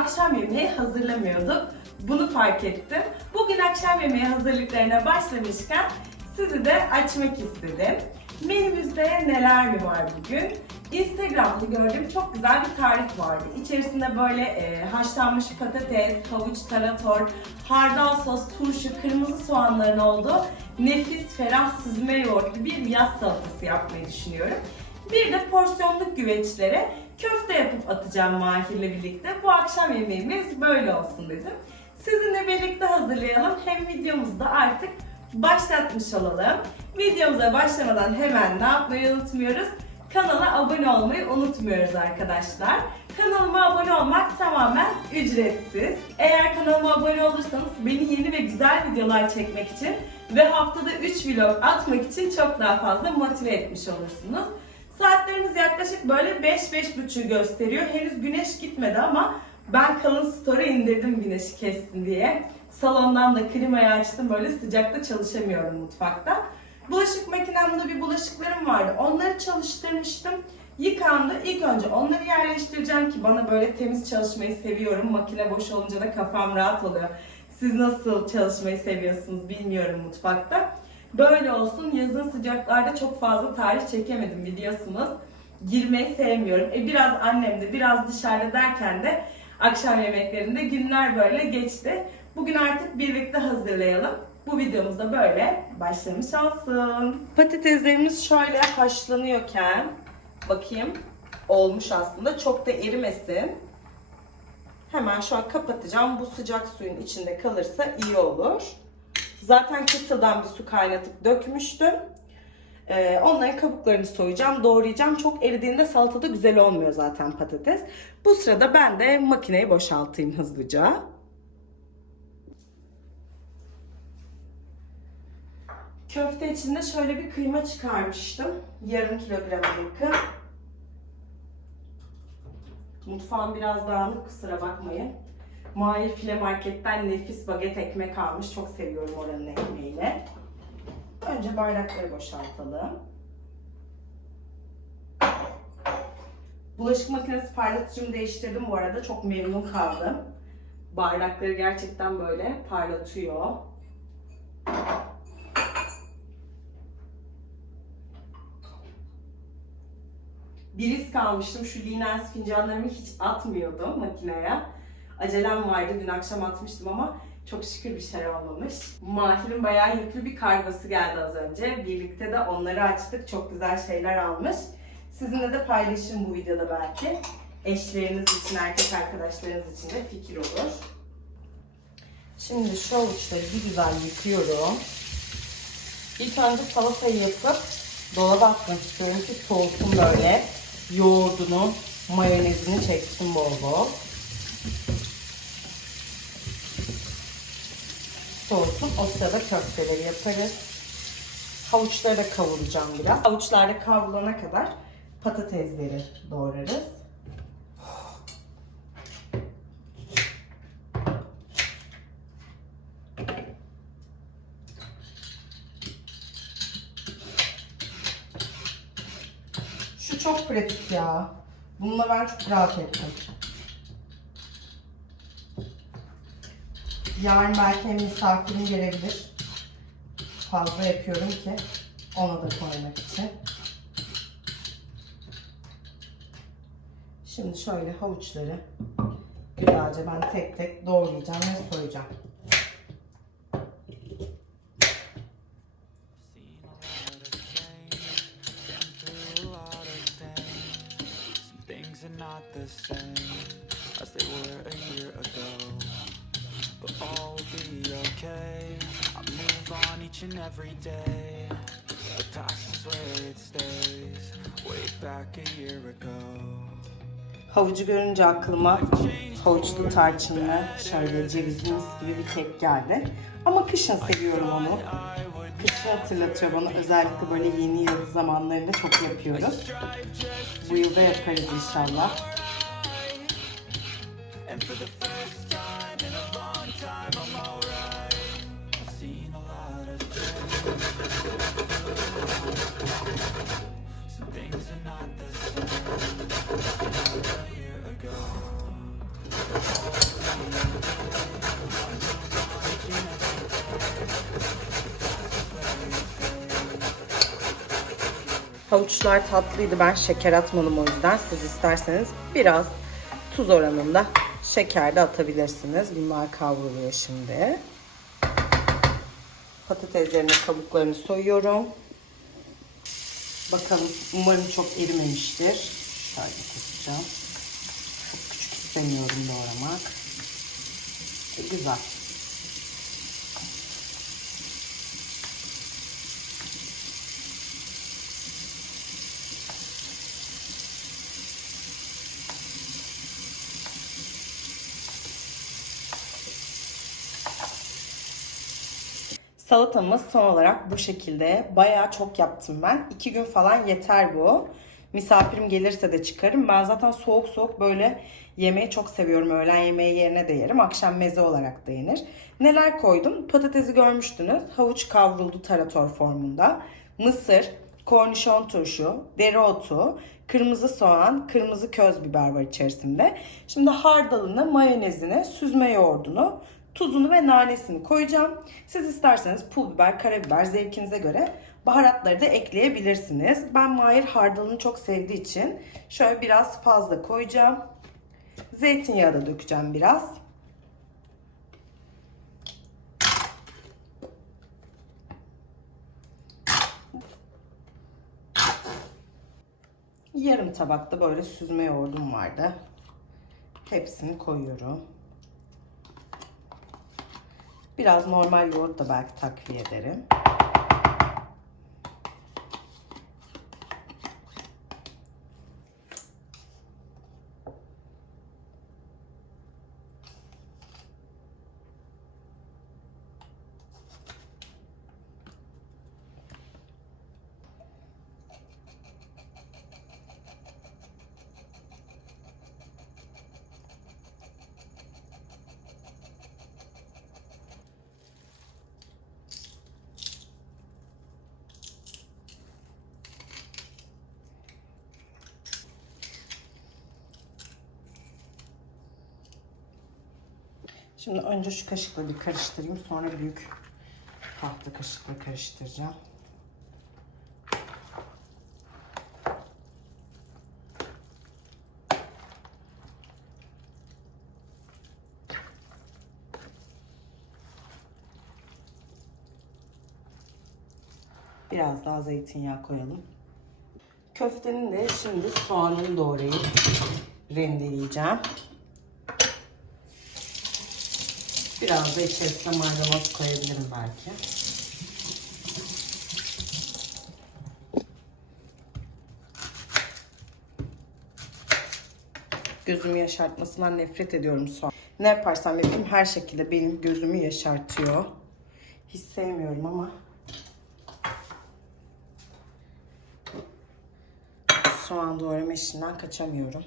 Akşam yemeği hazırlamıyorduk. Bunu fark ettim. Bugün akşam yemeği hazırlıklarına başlamışken sizi de açmak istedim. Menümüzde neler mi var bugün? Instagram'da gördüğüm çok güzel bir tarif vardı. İçerisinde böyle e, haşlanmış patates, havuç, tarator, hardal sos, turşu, kırmızı soğanların olduğu nefis, ferah süzme yoğurtlu bir yaz salatası yapmayı düşünüyorum. Bir de porsiyonluk güveçlere köfte yapıp atacağım Mahir'le birlikte. Bu akşam yemeğimiz böyle olsun dedim. Sizinle birlikte hazırlayalım. Hem videomuzu da artık başlatmış olalım. Videomuza başlamadan hemen ne yapmayı unutmuyoruz? Kanala abone olmayı unutmuyoruz arkadaşlar. Kanalıma abone olmak tamamen ücretsiz. Eğer kanalıma abone olursanız beni yeni ve güzel videolar çekmek için ve haftada 3 vlog atmak için çok daha fazla motive etmiş olursunuz. Saatlerimiz yaklaşık böyle 5-5.30 gösteriyor. Henüz güneş gitmedi ama ben kalın story indirdim güneşi kessin diye. Salondan da klimayı açtım böyle sıcakta çalışamıyorum mutfakta. Bulaşık makinemde bir bulaşıklarım vardı. Onları çalıştırmıştım. Yıkandı. İlk önce onları yerleştireceğim ki bana böyle temiz çalışmayı seviyorum. Makine boş olunca da kafam rahat oluyor. Siz nasıl çalışmayı seviyorsunuz bilmiyorum mutfakta. Böyle olsun. Yazın sıcaklarda çok fazla tarih çekemedim biliyorsunuz. Girmeyi sevmiyorum. E biraz annemde biraz dışarıda derken de akşam yemeklerinde günler böyle geçti. Bugün artık birlikte hazırlayalım. Bu videomuz da böyle başlamış olsun. Patateslerimiz şöyle haşlanıyorken bakayım olmuş aslında. Çok da erimesin. Hemen şu an kapatacağım. Bu sıcak suyun içinde kalırsa iyi olur. Zaten kettle'dan bir su kaynatıp dökmüştüm. Ee, onların kabuklarını soyacağım, doğrayacağım. Çok eridiğinde salatada güzel olmuyor zaten patates. Bu sırada ben de makineyi boşaltayım hızlıca. Köfte içinde şöyle bir kıyma çıkarmıştım. Yarım kilograma yakın. Mutfağım biraz dağınık kusura bakmayın. Mahir File Market'ten nefis baget ekmek almış. Çok seviyorum oranın ekmeğini. Önce bardakları boşaltalım. Bulaşık makinesi parlatıcımı değiştirdim bu arada. Çok memnun kaldım. Bardakları gerçekten böyle parlatıyor. bir risk almıştım. Şu Linens fincanlarımı hiç atmıyordum makineye. Acelem vardı. Dün akşam atmıştım ama çok şükür bir şey olmamış. Mahir'in bayağı yüklü bir kargosu geldi az önce. Birlikte de onları açtık. Çok güzel şeyler almış. Sizinle de paylaşın bu videoda belki. Eşleriniz için, erkek arkadaşlarınız için de fikir olur. Şimdi şu avuçları bir güzel yıkıyorum. İlk önce salatayı yapıp dolaba atmak istiyorum ki soğusun böyle. Yoğurdunu, mayonezini çeksin bol bol. Soğusun. O sırada köfteleri yaparız. Havuçları da kavuracağım biraz. Havuçlar da kavrulana kadar patatesleri doğrarız. Şu çok pratik ya. Bununla ben çok rahat ettim. Yarın belki hem misafirim gelebilir. Fazla yapıyorum ki ona da koymak için. Şimdi şöyle havuçları güzelce ben tek tek doğrayacağım ve soyacağım. Each and every day. İs way it stays. Way back a year ago. Havucu görünce aklıma havuçlu tarçınlı şöyle cevizli mis gibi bir kek geldi. Ama kışın seviyorum onu. Kışı hatırlatıyor bana. Özellikle böyle yeni yıl zamanlarında çok yapıyoruz. Bu yılda yaparız inşallah. Havuçlar tatlıydı. Ben şeker atmadım o yüzden. Siz isterseniz biraz tuz oranında şeker de atabilirsiniz. Bunlar kavruluyor şimdi. Patateslerin kabuklarını soyuyorum. Bakalım umarım çok erimemiştir. Şöyle keseceğim. İstemiyorum doğramak. E, güzel. Salatamız son olarak bu şekilde. Bayağı çok yaptım ben. İki gün falan yeter bu. Misafirim gelirse de çıkarım. Ben zaten soğuk soğuk böyle yemeği çok seviyorum. Öğlen yemeği yerine de yerim. Akşam meze olarak da yenir. Neler koydum? Patatesi görmüştünüz. Havuç kavruldu tarator formunda. Mısır, kornişon turşu, dereotu, kırmızı soğan, kırmızı köz biber var içerisinde. Şimdi hardalını, mayonezini, süzme yoğurdunu, tuzunu ve nanesini koyacağım. Siz isterseniz pul biber, karabiber zevkinize göre baharatları da ekleyebilirsiniz. Ben Mahir hardalını çok sevdiği için şöyle biraz fazla koyacağım. Zeytinyağı da dökeceğim biraz. Yarım tabakta böyle süzme yoğurdum vardı. Hepsini koyuyorum. Biraz normal yoğurt da belki takviye ederim. Şimdi önce şu kaşıkla bir karıştırayım. Sonra büyük tahta kaşıkla karıştıracağım. Biraz daha zeytinyağı koyalım. Köftenin de şimdi soğanını doğrayıp rendeleyeceğim. Biraz da içerisine maydanoz koyabilirim belki. Gözümü yaşartmasından nefret ediyorum soğan. Ne yaparsam yapayım her şekilde benim gözümü yaşartıyor. Hiç sevmiyorum ama. Soğan doğrama işinden kaçamıyorum.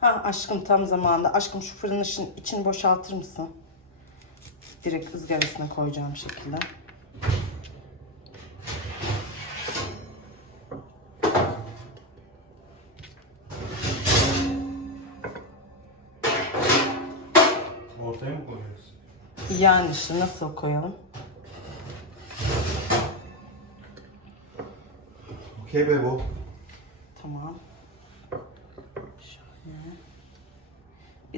Ha aşkım tam zamanda. Aşkım şu fırın için, içini boşaltır mısın? Direkt ızgarasına koyacağım şekilde. Ortaya mı koyuyoruz? Yani işte nasıl koyalım? Okey be bu.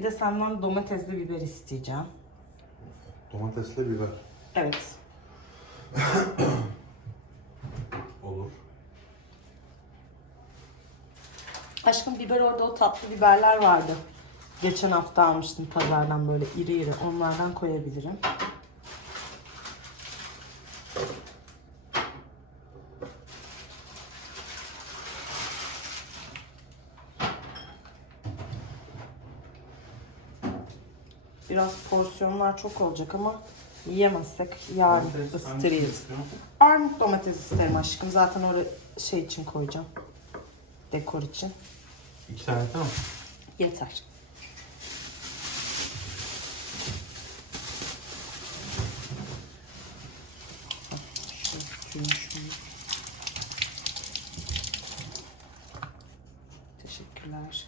Bir de senden domatesli biber isteyeceğim. Domatesli biber. Evet. Olur. Aşkım biber orada o tatlı biberler vardı. Geçen hafta almıştım pazardan böyle iri iri. Onlardan koyabilirim. Biraz porsiyonlar çok olacak ama yiyemezsek yarın ısıtır yeriz. Armut domates isterim aşkım. Zaten orada şey için koyacağım. Dekor için. İki tane tamam. Yeter. Teşekkürler.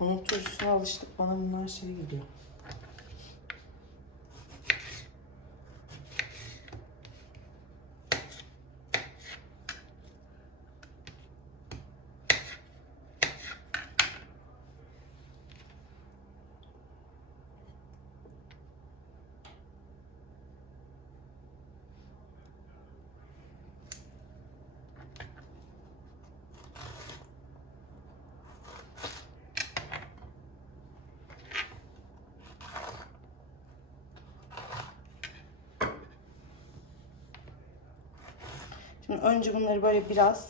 Bunun turşusuna alıştık. Bana bunlar şey geliyor. Şimdi önce bunları böyle biraz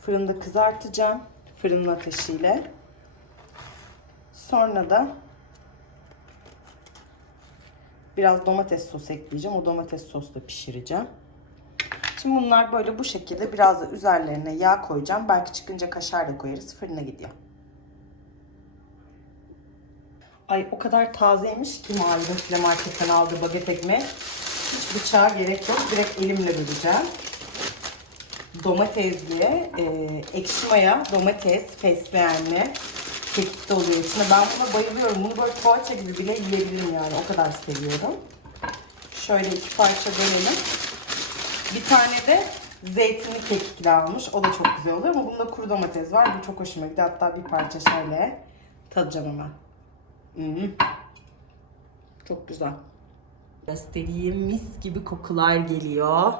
fırında kızartacağım. Fırının ateşiyle. Sonra da biraz domates sos ekleyeceğim. O domates sosla pişireceğim. Şimdi bunlar böyle bu şekilde biraz da üzerlerine yağ koyacağım. Belki çıkınca kaşar da koyarız. Fırına gidiyor. Ay o kadar tazeymiş ki file marketten aldığı baget ekmeği. Hiç bıçağa gerek yok. Direkt elimle böleceğim. Domatesli, e, ekşi maya, domates, fesleğenli, kekik de oluyor içinde. Ben buna bayılıyorum. Bunu böyle poğaça gibi bile yiyebilirim yani. O kadar seviyorum. Şöyle iki parça bölelim. Bir tane de zeytinli kekikli almış. O da çok güzel oluyor ama bunda kuru domates var. Bu çok hoşuma gitti. Hatta bir parça şöyle tadacağım hemen. Hmm. Çok güzel. Göstereyim. Mis gibi kokular geliyor.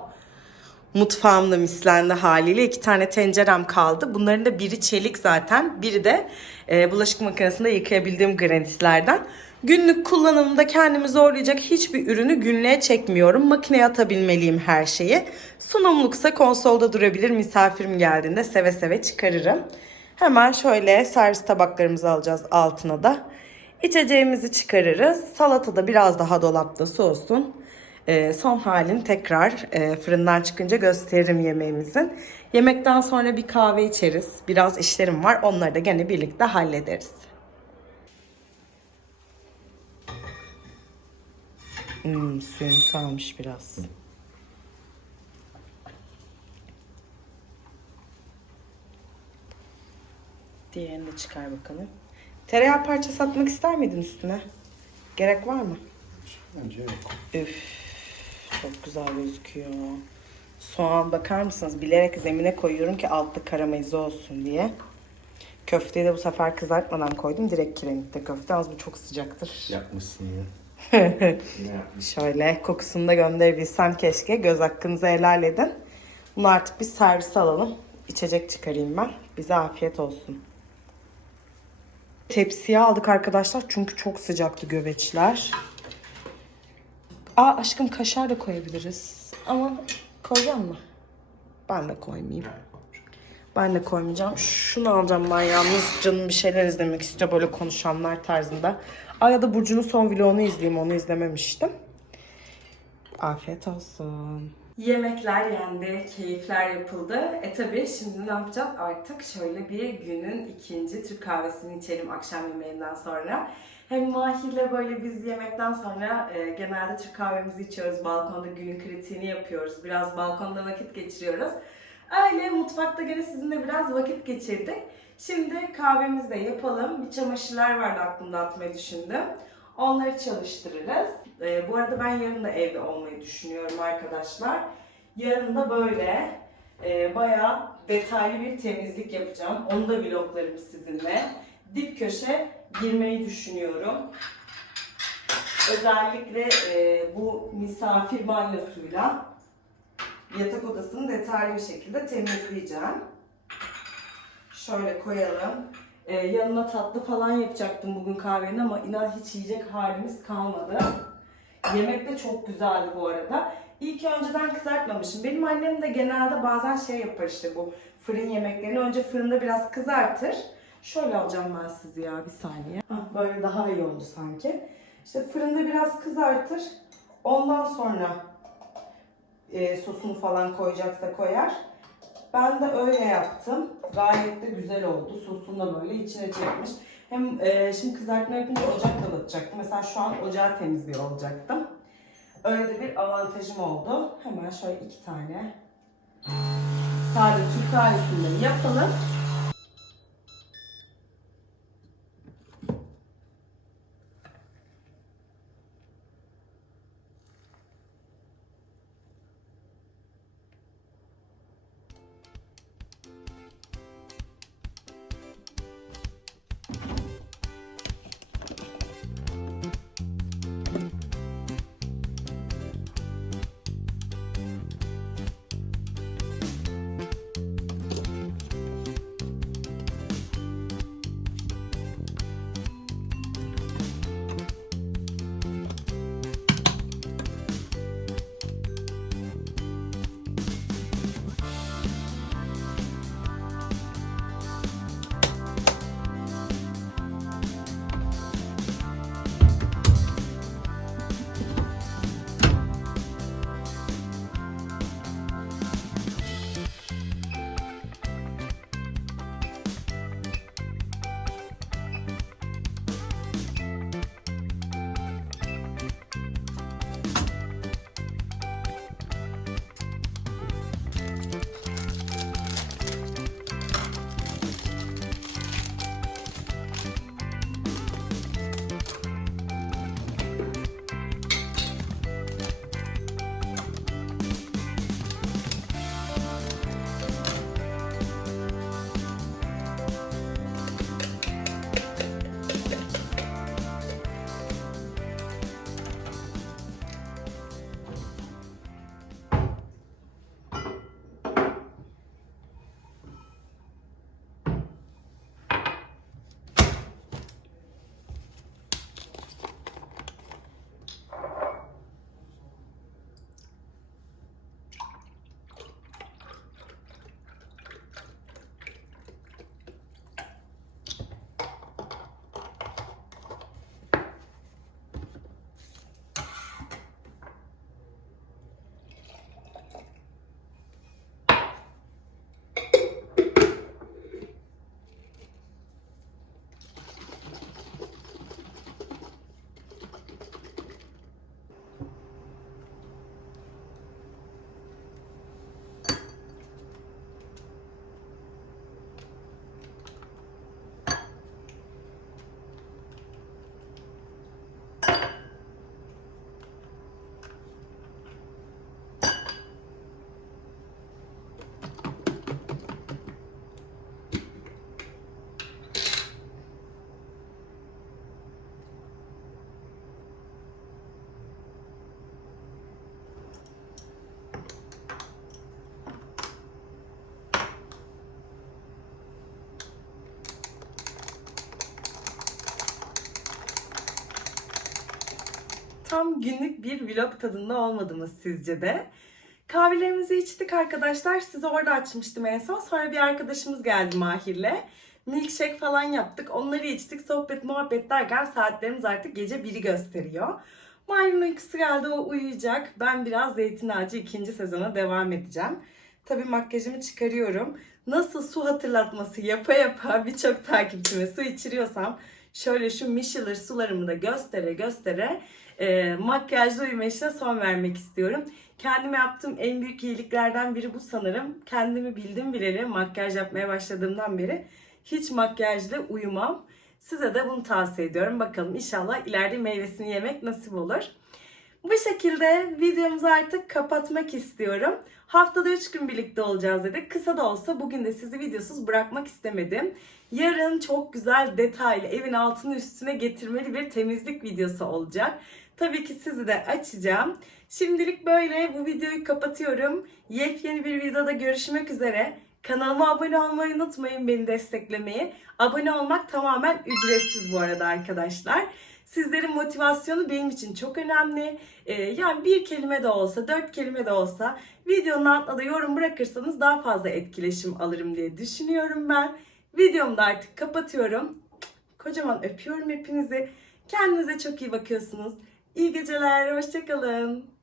Mutfağım da mislendi haliyle. iki tane tencerem kaldı. Bunların da biri çelik zaten. Biri de e, bulaşık makinesinde yıkayabildiğim granitlerden. Günlük kullanımda kendimi zorlayacak hiçbir ürünü günlüğe çekmiyorum. Makineye atabilmeliyim her şeyi. Sunumluksa konsolda durabilir. Misafirim geldiğinde seve seve çıkarırım. Hemen şöyle servis tabaklarımızı alacağız altına da. İçeceğimizi çıkarırız. Salata da biraz daha dolapta soğusun. Ee, son halini tekrar e, fırından çıkınca gösteririm yemeğimizin. Yemekten sonra bir kahve içeriz. Biraz işlerim var. Onları da gene birlikte hallederiz. Hmm, suyunu salmış biraz. Diğerini de çıkar bakalım. Tereyağı parçası atmak ister miydin üstüne? Gerek var mı? Bence yok. Üf, çok güzel gözüküyor. Soğan bakar mısınız? Bilerek zemine koyuyorum ki altta karamelize olsun diye. Köfteyi de bu sefer kızartmadan koydum. Direkt kiremitte köfte. Az bu çok sıcaktır. Yapmışsın ya. Şöyle kokusunu da gönderebilsem keşke. Göz hakkınızı helal edin. Bunu artık bir servise alalım. İçecek çıkarayım ben. Bize afiyet olsun. Tepsiye aldık arkadaşlar çünkü çok sıcaktı göbeçler. Aa aşkım kaşar da koyabiliriz. Ama koyacağım mı? Ben de koymayayım. Ben de koymayacağım. Şunu alacağım ben yalnız. Canım bir şeyler izlemek istiyor böyle konuşanlar tarzında. Aa ya Burcu'nun son vlogunu izleyeyim. Onu izlememiştim. Afiyet olsun. Yemekler yendi, keyifler yapıldı. E tabi şimdi ne yapacağız? Artık şöyle bir günün ikinci Türk kahvesini içelim akşam yemeğinden sonra. Hem Mahir'le böyle biz yemekten sonra e, genelde Türk kahvemizi içiyoruz. Balkonda günün kritiğini yapıyoruz. Biraz balkonda vakit geçiriyoruz. Öyle mutfakta gene sizinle biraz vakit geçirdik. Şimdi kahvemizi de yapalım. Bir çamaşırlar vardı aklımda atmayı düşündüm. Onları çalıştırırız. Ee, bu arada ben yarın da evde olmayı düşünüyorum arkadaşlar. Yarın da böyle e, bayağı detaylı bir temizlik yapacağım. Onu da vloglarım sizinle. Dip köşe girmeyi düşünüyorum. Özellikle e, bu misafir banyosuyla yatak odasını detaylı bir şekilde temizleyeceğim. Şöyle koyalım. Ee, yanına tatlı falan yapacaktım bugün kahvenin ama inan hiç yiyecek halimiz kalmadı. Yemek de çok güzeldi bu arada. İyi ki önceden kızartmamışım. Benim annem de genelde bazen şey yapar işte bu fırın yemeklerini. Önce fırında biraz kızartır. Şöyle alacağım ben sizi ya bir saniye. Hah, böyle daha iyi oldu sanki. İşte fırında biraz kızartır. Ondan sonra e, sosunu falan koyacaksa koyar. Ben de öyle yaptım. Gayet de güzel oldu. Sosunu da böyle içine çekmiş. Hem e, şimdi kızartma yapınca ocak dağıtacaktım. Mesela şu an ocağı temizliyor olacaktım. Öyle de bir avantajım oldu. Hemen şöyle iki tane sade Türk kahvesinden yapalım. Tam günlük bir vlog tadında olmadı mı sizce de? Kahvelerimizi içtik arkadaşlar. Size orada açmıştım en son. Sonra bir arkadaşımız geldi Mahir'le. Milkshake falan yaptık. Onları içtik. Sohbet muhabbet derken saatlerimiz artık gece 1'i gösteriyor. Maymun uykusu geldi o uyuyacak. Ben biraz Zeytin Ağacı ikinci sezona devam edeceğim. Tabii makyajımı çıkarıyorum. Nasıl su hatırlatması yapa yapa birçok takipçime su içiriyorsam şöyle şu Michelin sularımı da göstere göstere e, makyajlı uyuma işine son vermek istiyorum. Kendime yaptığım en büyük iyiliklerden biri bu sanırım. Kendimi bildim bileli makyaj yapmaya başladığımdan beri hiç makyajlı uyumam. Size de bunu tavsiye ediyorum. Bakalım inşallah ileride meyvesini yemek nasip olur. Bu şekilde videomuzu artık kapatmak istiyorum. Haftada 3 gün birlikte olacağız dedik. Kısa da olsa bugün de sizi videosuz bırakmak istemedim. Yarın çok güzel detaylı evin altını üstüne getirmeli bir temizlik videosu olacak. Tabii ki sizi de açacağım. Şimdilik böyle bu videoyu kapatıyorum. Yepyeni bir videoda görüşmek üzere. Kanalıma abone olmayı unutmayın beni desteklemeyi. Abone olmak tamamen ücretsiz bu arada arkadaşlar. Sizlerin motivasyonu benim için çok önemli. Ee, yani bir kelime de olsa, dört kelime de olsa videonun altına da yorum bırakırsanız daha fazla etkileşim alırım diye düşünüyorum ben. Videomu da artık kapatıyorum. Kocaman öpüyorum hepinizi. Kendinize çok iyi bakıyorsunuz. İyi geceler, hoşçakalın.